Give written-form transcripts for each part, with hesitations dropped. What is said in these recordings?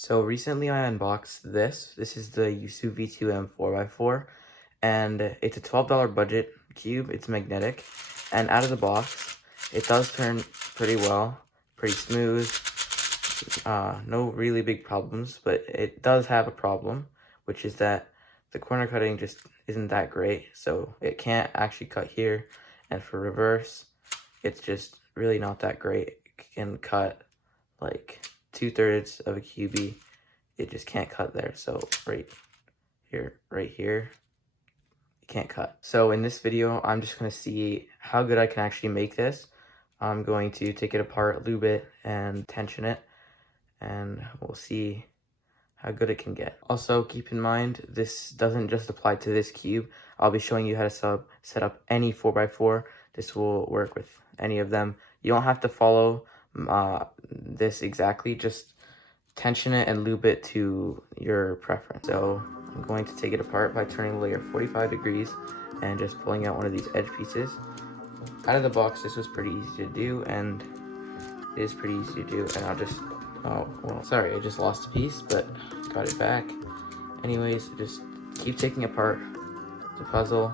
So recently I unboxed this. This is the Yusu V2 4x4, and it's a $12 budget cube. It's magnetic, and out of the box, it does turn pretty well, pretty smooth. No really big problems, but it does have a problem, which is that the corner cutting just isn't that great. So it can't actually cut here, and for reverse, it's just really not that great. It can cut like 2/3 of a QB. It just can't cut there. So right here, it can't cut. So in this video, I'm just gonna see how good I can actually make this. I'm going to take it apart, lube it, and tension it, and we'll see how good it can get. Also, keep in mind, this doesn't just apply to this cube. I'll be showing you how to set up any 4x4. This will work with any of them. You don't have to follow this exactly, just tension it and lube it to your preference. So I'm going to take it apart by turning the layer 45 degrees and just pulling out one of these edge pieces. Out of the box, this was pretty easy to do, and it is pretty easy to do, and I'll just, oh, well, sorry, I just lost a piece, but got it back. Anyways, just keep taking apart the puzzle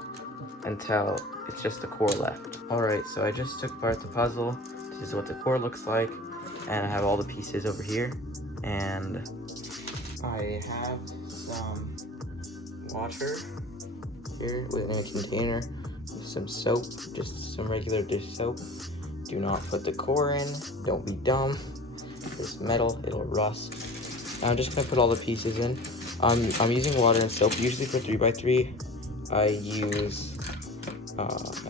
until it's just the core left. Alright, so I just took apart the puzzle. This is what the core looks like, and I have all the pieces over here, and I have some water here within a container with some soap, just some regular dish soap. Do not put the core in, don't be dumb. This metal, it'll rust. Now I'm just gonna put all the pieces in. I'm using water and soap. Usually for 3x3, I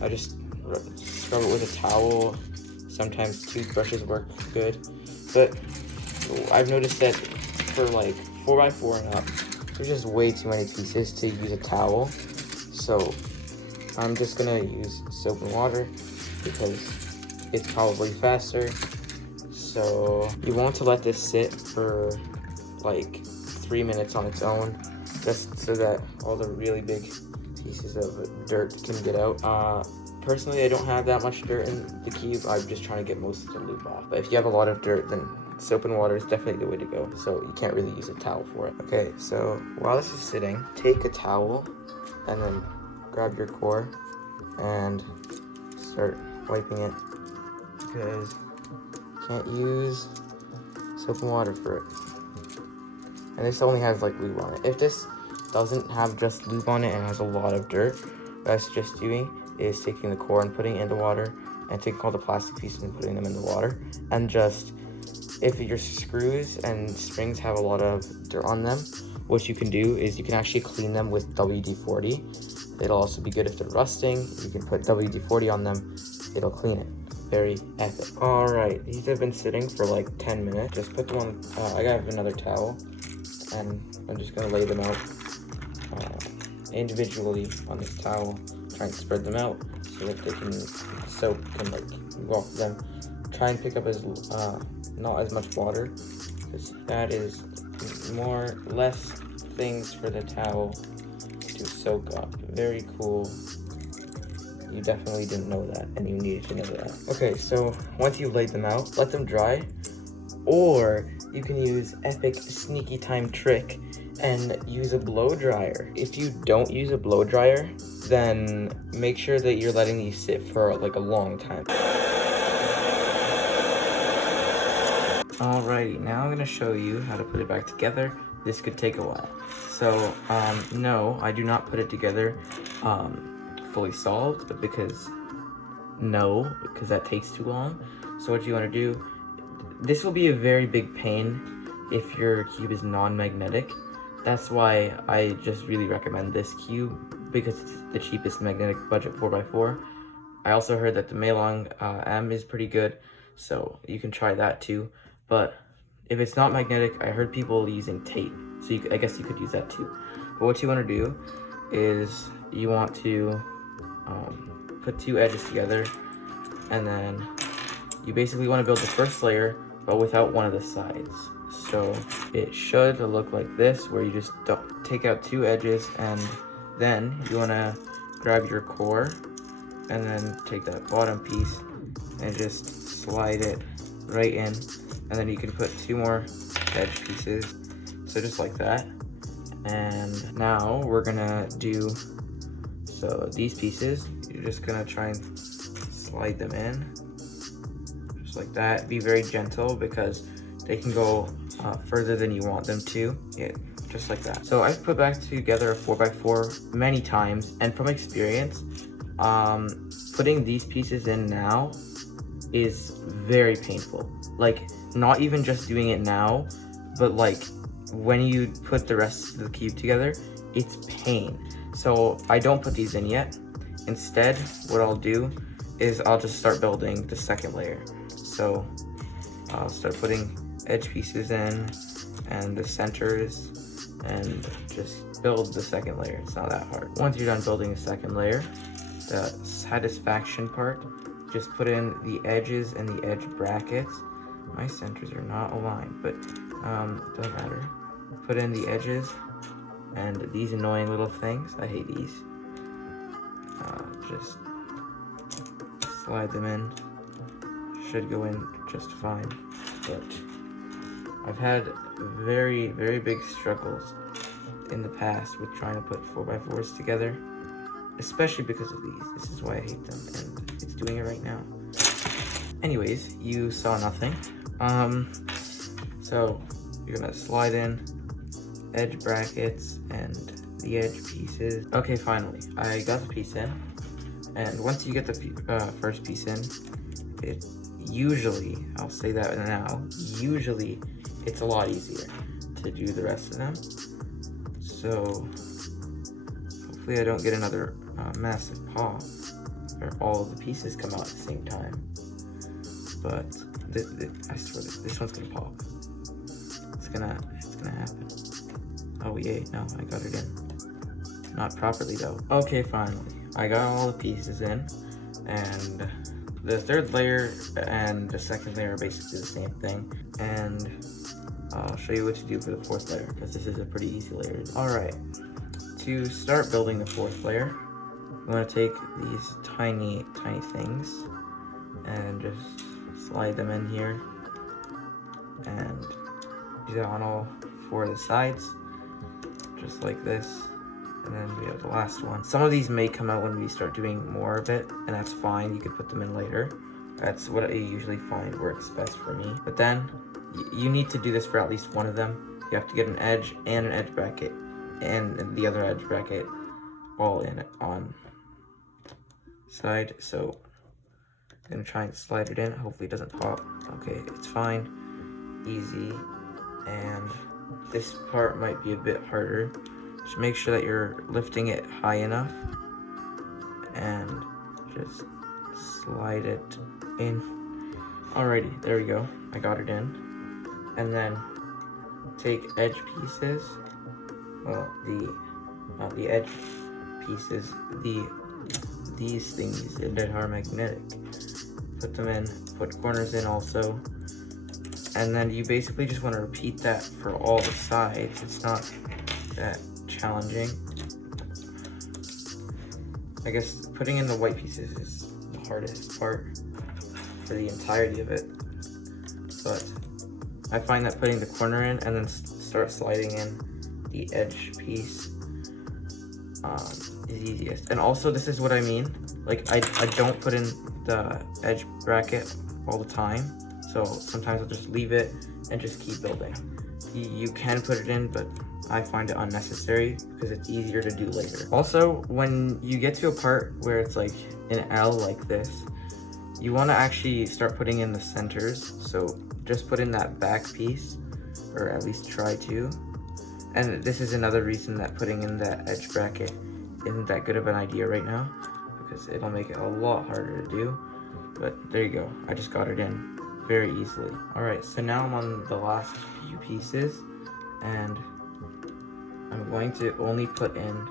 just scrub it with a towel. Sometimes toothbrushes work good, but I've noticed that for like 4x4 and up, there's just way too many pieces to use a towel. So I'm just gonna use soap and water because it's probably faster. So you want to let this sit for like 3 minutes on its own, just so that all the really big pieces of dirt can get out. Personally, I don't have that much dirt in the cube. I'm just trying to get most of the lube off. But if you have a lot of dirt, then soap and water is definitely the way to go. So you can't really use a towel for it. Okay, so while this is sitting, take a towel and then grab your core and start wiping it, because you can't use soap and water for it. And this only has like lube on it. If this doesn't have just lube on it and has a lot of dirt, what I suggest doing is taking the core and putting it into water, and taking all the plastic pieces and putting them in the water, and just, if your screws and springs have a lot of dirt on them, what you can do is you can actually clean them with WD-40. It'll also be good if they're rusting. You can put WD-40 on them, it'll clean it. Very epic. Alright, these have been sitting for like 10 minutes. Just put them on, I have another towel, and I'm just gonna lay them out individually on this towel. Try and spread them out so that the soap can like go off them. Try and pick up not as much water, because that is less things for the towel to soak up. Very cool. You definitely didn't know that, and you needed to know that. Okay, so once you've laid them out, let them dry, or you can use epic sneaky time trick and use a blow dryer. If you don't use a blow dryer, then make sure that you're letting these sit for like a long time. Alrighty, now I'm gonna show you how to put it back together. This could take a while. So, no, I do not put it together fully solved, because that takes too long. So what you wanna do, this will be a very big pain if your cube is non-magnetic. That's why I just really recommend this cube, because it's the cheapest magnetic budget 4x4. I also heard that the Meilong M is pretty good, so you can try that too. But if it's not magnetic, I heard people using tape, so I guess you could use that too. But what you want to do is you want to put two edges together, and then you basically want to build the first layer, but without one of the sides. So it should look like this, where you just take out two edges, and then you want to grab your core and then take that bottom piece and just slide it right in, and then you can put two more edge pieces So just like that. And now we're gonna do, so these pieces, you're just gonna try and slide them in, just like that. Be very gentle because they can go further than you want them to. Yeah, just like that. So I've put back together a 4x4 many times, and from experience, putting these pieces in now is very painful. Like, not even just doing it now, but like when you put the rest of the cube together, it's pain. So I don't put these in yet. Instead, what I'll do is I'll just start building the second layer. So I'll start putting edge pieces in and the centers and just build the second layer. It's not that hard. Once you're done building the second layer, the satisfaction part, just put in the edges and the edge brackets. My centers are not aligned, but doesn't matter. Put in the edges and these annoying little things. I hate these. Just slide them in. Should go in just fine, but I've had very, very big struggles in the past with trying to put 4x4s together, especially because of these. This is why I hate them, and it's doing it right now. Anyways, you saw nothing. So you're gonna slide in edge brackets and the edge pieces. Okay, finally, I got the piece in, and once you get the first piece in, it usually, I'll say that now, usually it's a lot easier to do the rest of them. So hopefully I don't get another massive pop where all of the pieces come out at the same time. But I swear this one's gonna pop. It's gonna happen. Oh yay, no, I got it in. Not properly though. Okay, finally, I got all the pieces in, and the third layer and the second layer are basically the same thing. And I'll show you what to do for the fourth layer, because this is a pretty easy layer. Alright, to start building the fourth layer, I'm going to take these tiny things and just slide them in here and do that on all four of the sides, just like this. And then we have the last one. Some of these may come out when we start doing more of it, and that's fine. You could put them in later. That's what I usually find works best for me. But then you need to do this for at least one of them. You have to get an edge and an edge bracket and the other edge bracket all in it on side. So I'm gonna try and slide it in. Hopefully it doesn't pop. Okay, it's fine, easy. And this part might be a bit harder. Just make sure that you're lifting it high enough and just slide it in. Alrighty, there we go. I got it in. And then take edge pieces. Well, not the edge pieces, these things that are magnetic. Put them in, put corners in also. And then you basically just want to repeat that for all the sides. It's not that challenging. I guess putting in the white pieces is the hardest part for the entirety of it, but I find that putting the corner in and then start sliding in the edge piece is easiest. And also, this is what I mean, like I don't put in the edge bracket all the time, so sometimes I'll just leave it and just keep building. You can put it in, but I find it unnecessary because it's easier to do later. Also, when you get to a part where it's like an L like this, you want to actually start putting in the centers. So just put in that back piece, or at least try to. And this is another reason that putting in that edge bracket isn't that good of an idea right now, because it'll make it a lot harder to do. But there you go, I just got it in very easily. Alright, so now I'm on the last few pieces, and I'm going to only put in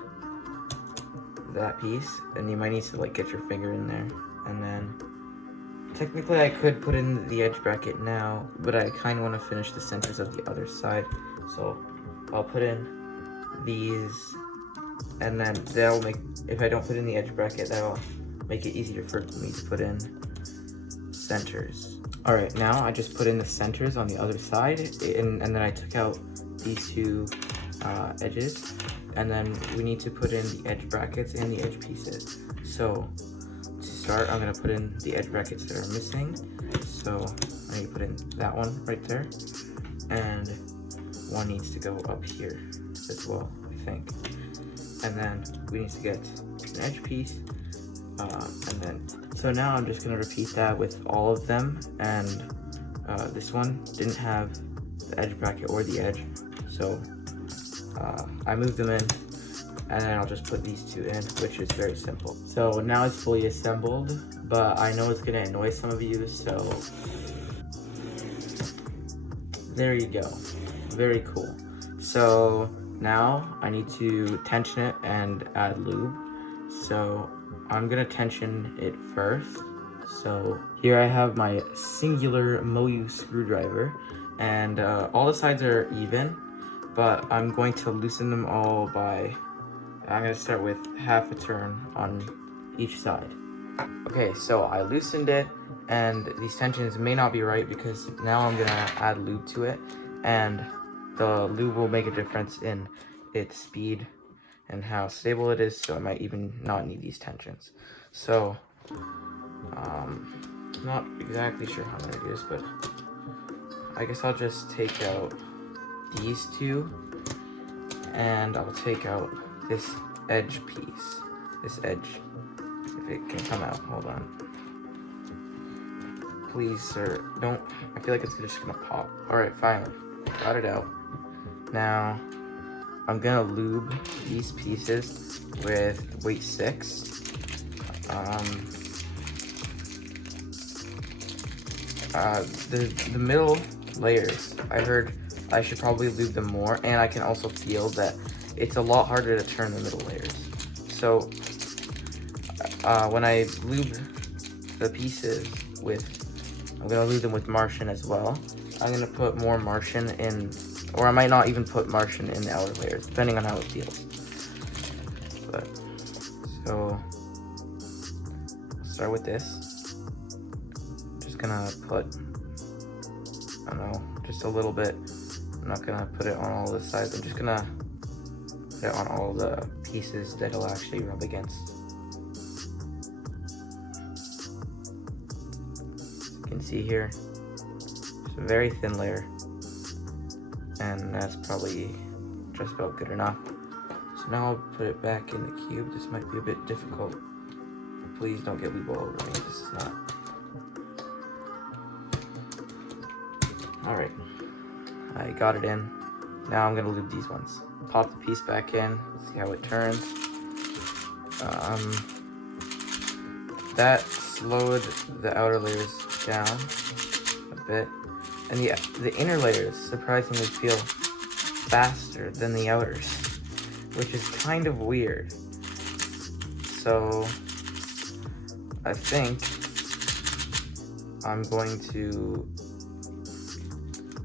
that piece, and you might need to like get your finger in there. And then technically I could put in the edge bracket now, but I kind of want to finish the centers of the other side. So I'll put in these, and then that'll make, if I don't put in the edge bracket, that'll make it easier for me to put in centers. Alright, now I just put in the centers on the other side, and then I took out these two edges, and then we need to put in the edge brackets and the edge pieces. So to start, I'm gonna put in the edge brackets that are missing. So I need to put in that one right there, and one needs to go up here as well, I think. And then we need to get an edge piece, and then, so now I'm just gonna repeat that with all of them, and this one didn't have the edge bracket or the edge, so I moved them in, and then I'll just put these two in, which is very simple. So now it's fully assembled, but I know it's gonna annoy some of you, so there you go. Very cool. So now I need to tension it and add lube. So I'm gonna tension it first. So here I have my singular Moyu screwdriver, and all the sides are even, but I'm going to loosen them all by, I'm gonna start with half a turn on each side. Okay, so I loosened it, and these tensions may not be right because now I'm gonna add lube to it, and the lube will make a difference in its speed and how stable it is, so I might even not need these tensions. So, not exactly sure how many it is, but I guess I'll just take out these two, and I'll take out this edge piece, this edge, if it can come out. Hold on. Please, sir, don't, I feel like it's just gonna pop. All right, finally, got it out. Now, I'm gonna lube these pieces with weight 6. The middle layers, I heard I should probably lube them more, and I can also feel that it's a lot harder to turn the middle layers. So when I lube the pieces I'm gonna lube them with Martian as well. I'm gonna put more Martian in, or I might not even put Martian in the outer layers, depending on how it feels. But, so, I'll start with this. Just gonna put, I don't know, just a little bit. I'm not gonna put it on all the sides. I'm just gonna put it on all the pieces that it'll actually rub against. You can see here, it's a very thin layer, and that's probably just about good enough. So now I'll put it back in the cube. This might be a bit difficult. Please don't get lube all over me. This is not. All right, I got it in. Now I'm gonna lube these ones. Pop the piece back in. Let's see how it turns. That slowed the outer layers down a bit, and the inner layers surprisingly feel faster than the outers, which is kind of weird. So I think I'm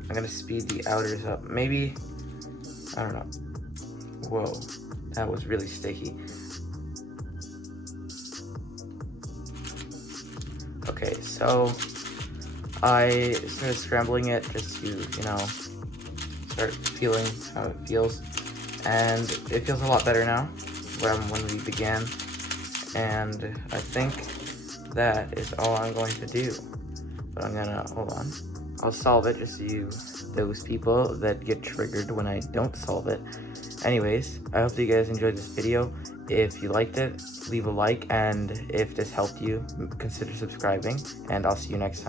gonna speed the outers up. Maybe, I don't know. Whoa, that was really sticky. Okay, so I started scrambling it just to, you know, start feeling how it feels. And it feels a lot better now when we began. And I think that is all I'm going to do. But I'm gonna, hold on. I'll solve it just so those people that get triggered when I don't solve it. Anyways, I hope that you guys enjoyed this video. If you liked it, leave a like, and if this helped you, consider subscribing, and I'll see you next time.